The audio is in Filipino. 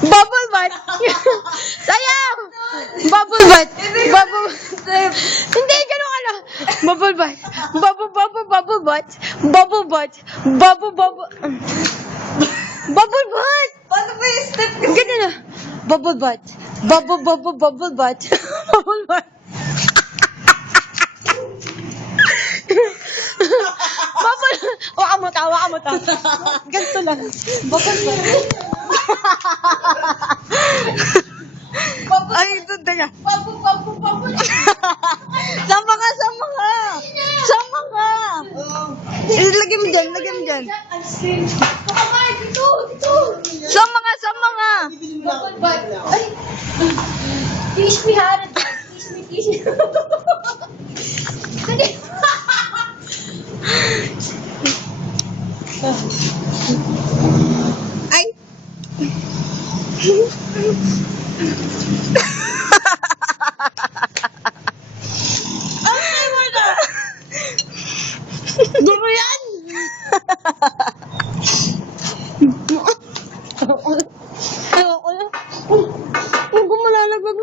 Bubble butt. Sayaw. Bubble butt. Bubble. Hindi, ganun ka na. Bubble butt. Bubble butt. Bubble butt. Bubble. Bubble butt. Paano ba yung step ko? Ganun na. Bubble butt. Bubble butt. Bubble butt. Bubble. Waka mo ta. Ganito lang. Bubble butt. Ay, ito na. Pabu. Sama ka. Lagyan mo dyan. Kamay, dito. Sama ka. Bubble butt. Ay. Teach me how to dance. Teach me. Ay. Duro yan! Ayoko na. Huwag ko malalaglag.